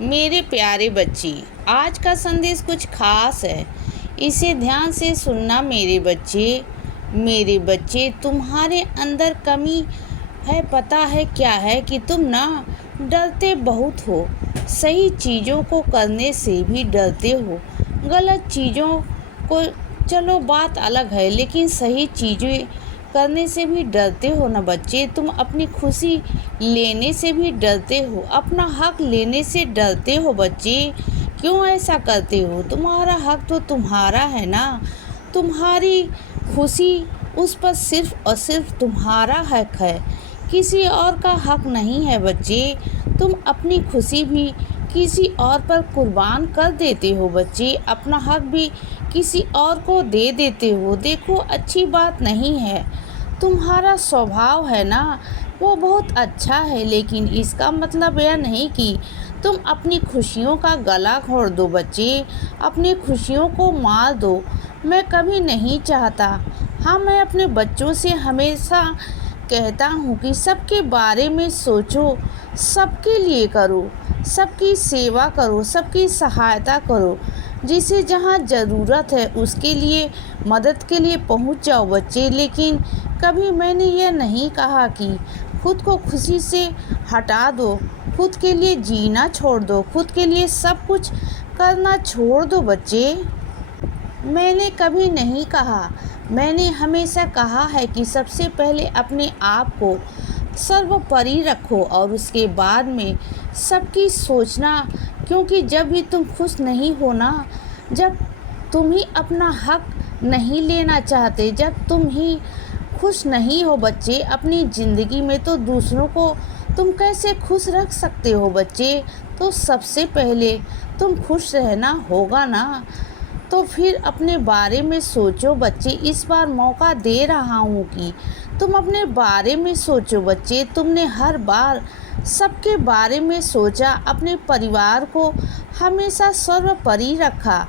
मेरे प्यारे बच्चे, आज का संदेश कुछ खास है। इसे ध्यान से सुनना मेरे बच्चे। मेरे बच्चे, तुम्हारे अंदर कमी है, पता है क्या है कि तुम ना डरते बहुत हो। सही चीज़ों को करने से भी डरते हो। गलत चीज़ों को चलो बात अलग है, लेकिन सही चीज़ें करने से भी डरते हो ना बच्चे। तुम अपनी खुशी लेने से भी डरते हो, अपना हक लेने से डरते हो बच्चे। क्यों ऐसा करते हो? तुम्हारा हक तो तुम्हारा है ना। तुम्हारी खुशी उस पर सिर्फ और सिर्फ तुम्हारा हक है, किसी और का हक नहीं है बच्चे। तुम अपनी खुशी भी किसी और पर कुर्बान कर देते हो बच्चे, अपना हक भी किसी और को दे देते हो। देखो, अच्छी बात नहीं है। तुम्हारा स्वभाव है ना, वो बहुत अच्छा है, लेकिन इसका मतलब यह नहीं कि तुम अपनी खुशियों का गला घोंट दो बच्चे, अपनी खुशियों को मार दो। मैं कभी नहीं चाहता। हाँ, मैं अपने बच्चों से हमेशा कहता हूँ कि सबके बारे में सोचो, सबके लिए करो, सबकी सेवा करो, सबकी सहायता करो। जिसे जहाँ ज़रूरत है उसके लिए मदद के लिए पहुँच जाओ बच्चे। लेकिन कभी मैंने यह नहीं कहा कि खुद को खुशी से हटा दो, खुद के लिए जीना छोड़ दो, खुद के लिए सब कुछ करना छोड़ दो बच्चे। मैंने कभी नहीं कहा। मैंने हमेशा कहा है कि सबसे पहले अपने आप को सर्वोपरि रखो और उसके बाद में सबकी सोचना। क्योंकि जब भी तुम खुश नहीं हो ना, जब तुम ही अपना हक नहीं लेना चाहते, जब तुम ही खुश नहीं हो बच्चे अपनी ज़िंदगी में, तो दूसरों को तुम कैसे खुश रख सकते हो बच्चे? तो सबसे पहले तुम खुश रहना होगा ना। तो फिर अपने बारे में सोचो बच्चे। इस बार मौका दे रहा हूँ कि तुम अपने बारे में सोचो बच्चे। तुमने हर बार सबके बारे में सोचा, अपने परिवार को हमेशा सर्वोपरि रखा,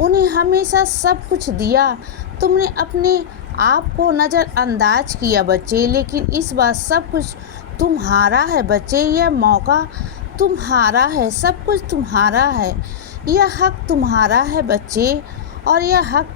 उन्हें हमेशा सब कुछ दिया। तुमने अपने आप को नज़रअंदाज किया बच्चे। लेकिन इस बार सब कुछ तुम्हारा है बच्चे। यह मौका तुम्हारा है, सब कुछ तुम्हारा है, यह हक तुम्हारा है बच्चे। और यह हक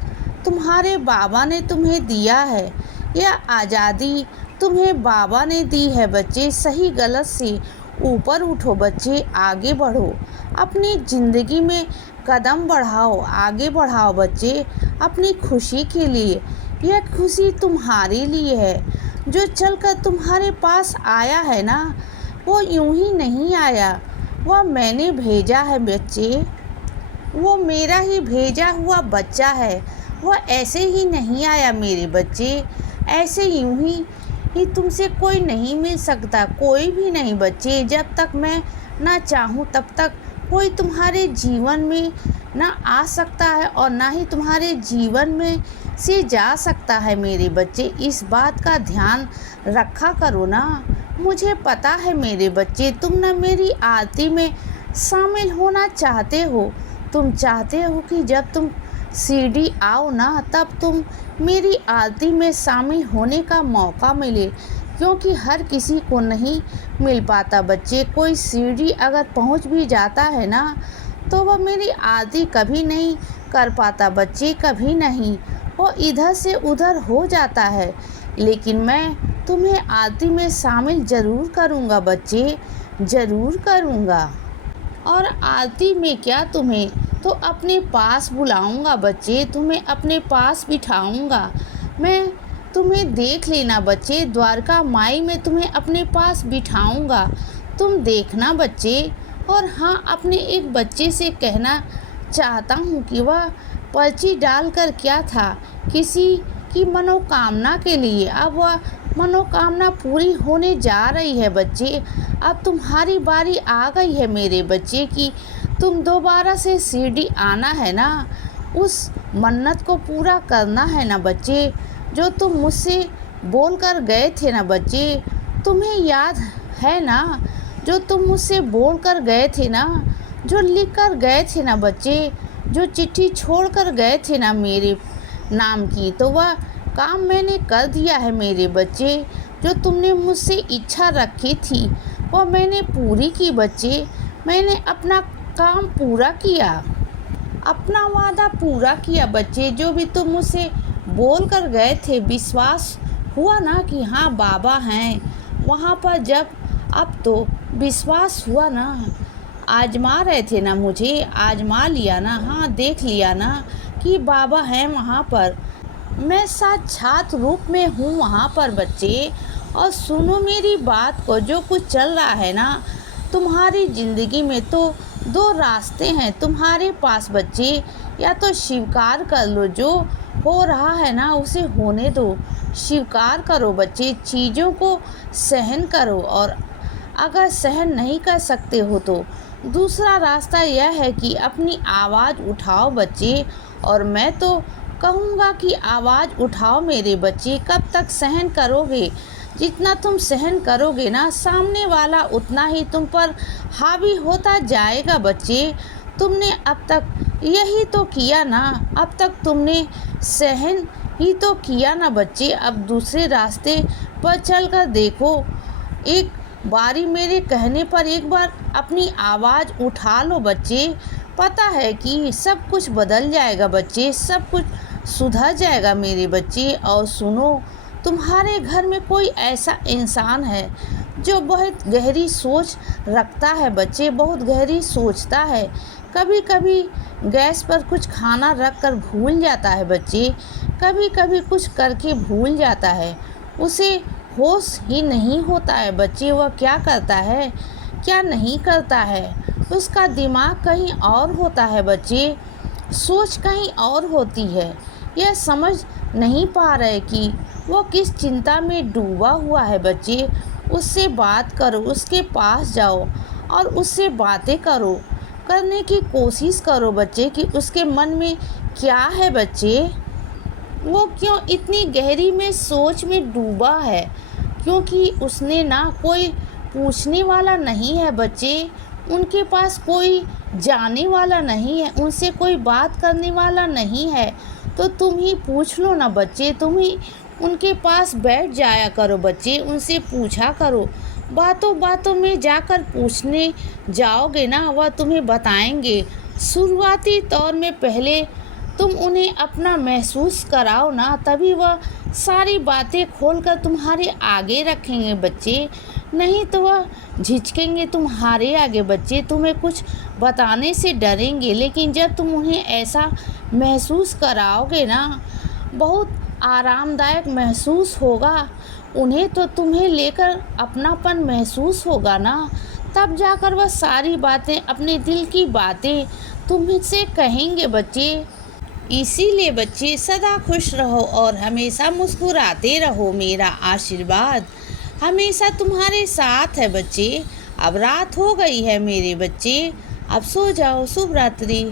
तुम्हारे बाबा ने तुम्हें दिया है। यह आज़ादी तुम्हें बाबा ने दी है बच्चे। सही गलत से ऊपर उठो बच्चे, आगे बढ़ो, अपनी ज़िंदगी में कदम बढ़ाओ, आगे बढ़ाओ बच्चे अपनी खुशी के लिए। यह खुशी तुम्हारे लिए है। जो चलकर तुम्हारे पास आया है ना, वो यूं ही नहीं आया, वह मैंने भेजा है बच्चे। वो मेरा ही भेजा हुआ बच्चा है। वह ऐसे ही नहीं आया मेरे बच्चे, ऐसे यूं ही तुमसे कोई नहीं मिल सकता, कोई भी नहीं बच्चे। जब तक मैं ना चाहूँ तब तक कोई तुम्हारे जीवन में ना आ सकता है और ना ही तुम्हारे जीवन में से जा सकता है मेरे बच्चे। इस बात का ध्यान रखा करो ना। मुझे पता है मेरे बच्चे, तुम ना मेरी आरती में शामिल होना चाहते हो। तुम चाहते हो कि जब तुम सीढ़ी आओ ना, तब तुम मेरी आरती में शामिल होने का मौका मिले, क्योंकि हर किसी को नहीं मिल पाता बच्चे। कोई सीढ़ी अगर पहुंच भी जाता है ना, तो वह मेरी आरती कभी नहीं कर पाता बच्चे, कभी नहीं। वो इधर से उधर हो जाता है। लेकिन मैं तुम्हें आरती में शामिल ज़रूर करूँगा बच्चे, ज़रूर करूँगा। और आरती में क्या, तुम्हें तो अपने पास बुलाऊंगा बच्चे, तुम्हें अपने पास बिठाऊंगा। मैं तुम्हें देख लेना बच्चे, द्वारका माई में तुम्हें अपने पास बिठाऊंगा, तुम देखना बच्चे। और हाँ, अपने एक बच्चे से कहना चाहता हूँ कि वह पर्ची डालकर क्या था, किसी की मनोकामना के लिए। अब वह मनोकामना पूरी होने जा रही है बच्चे। अब तुम्हारी बारी आ गई है मेरे बच्चे कि तुम दोबारा से शिरडी आना है ना, उस मन्नत को पूरा करना है ना बच्चे, जो तुम मुझसे बोल कर गए थे ना बच्चे। तुम्हें याद है ना, जो तुम मुझसे बोल कर गए थे ना, जो लिख कर गए थे ना बच्चे, जो चिट्ठी छोड़ कर गए थे ना मेरे नाम की, तो वह काम मैंने कर दिया है मेरे बच्चे। जो तुमने मुझसे इच्छा रखी थी वह मैंने पूरी की बच्चे। मैंने अपना काम पूरा किया, अपना वादा पूरा किया बच्चे। जो भी तुम मुझसे बोल कर गए थे, विश्वास हुआ ना कि हाँ बाबा हैं वहाँ पर। जब अब तो विश्वास हुआ ना, आजमा रहे थे ना मुझे, आजमा लिया ना, हाँ देख लिया ना कि बाबा हैं वहाँ पर। मैं साक्षात रूप में हूँ वहाँ पर बच्चे। और सुनो मेरी बात को, जो कुछ चल रहा है ना तुम्हारी ज़िंदगी में, तो दो रास्ते हैं तुम्हारे पास बच्चे। या तो स्वीकार कर लो, जो हो रहा है ना उसे होने दो, स्वीकार करो बच्चे, चीज़ों को सहन करो। और अगर सहन नहीं कर सकते हो तो दूसरा रास्ता यह है कि अपनी आवाज़ उठाओ बच्चे। और मैं तो कहूँगा कि आवाज़ उठाओ मेरे बच्चे। कब तक सहन करोगे? जितना तुम सहन करोगे ना, सामने वाला उतना ही तुम पर हावी होता जाएगा बच्चे। तुमने अब तक यही तो किया ना, अब तक तुमने सहन ही तो किया ना बच्चे। अब दूसरे रास्ते पर चल कर देखो, एक बारी मेरे कहने पर एक बार अपनी आवाज़ उठा लो बच्चे। पता है कि सब कुछ बदल जाएगा बच्चे, सब कुछ सुधर जाएगा मेरे बच्चे। और सुनो, तुम्हारे घर में कोई ऐसा इंसान है जो बहुत गहरी सोच रखता है बच्चे, बहुत गहरी सोचता है। कभी कभी गैस पर कुछ खाना रख कर भूल जाता है बच्चे, कभी कभी कुछ करके भूल जाता है, उसे होश ही नहीं होता है बच्चे। वह क्या करता है क्या नहीं करता है, उसका दिमाग कहीं और होता है बच्चे, सोच कहीं और होती है। यह समझ नहीं पा रहे कि वो किस चिंता में डूबा हुआ है बच्चे। उससे बात करो, उसके पास जाओ और उससे बातें करो, करने की कोशिश करो बच्चे कि उसके मन में क्या है बच्चे, वो क्यों इतनी गहरी में सोच में डूबा है। क्योंकि उसने ना कोई पूछने वाला नहीं है बच्चे, उनके पास कोई जाने वाला नहीं है, उनसे कोई बात करने वाला नहीं है। तो तुम ही पूछ लो ना बच्चे, तुम ही उनके पास बैठ जाया करो बच्चे, उनसे पूछा करो। बातों बातों में जाकर पूछने जाओगे ना, वह तुम्हें बताएंगे। शुरुआती तौर में पहले तुम उन्हें अपना महसूस कराओ ना, तभी वह सारी बातें खोलकर तुम्हारे आगे रखेंगे बच्चे। नहीं तो वह झिझकेंगे तुम्हारे आगे बच्चे, तुम्हें कुछ बताने से डरेंगे। लेकिन जब तुम उन्हें ऐसा महसूस कराओगे ना, बहुत आरामदायक महसूस होगा उन्हें, तो तुम्हें लेकर अपनापन महसूस होगा ना, तब जाकर वह सारी बातें, अपने दिल की बातें तुमसे कहेंगे बच्चे। इसीलिए बच्चे सदा खुश रहो और हमेशा मुस्कुराते रहो। मेरा आशीर्वाद हमेशा तुम्हारे साथ है बच्चे। अब रात हो गई है मेरे बच्चे, अब सो जाओ। शुभ रात्रि।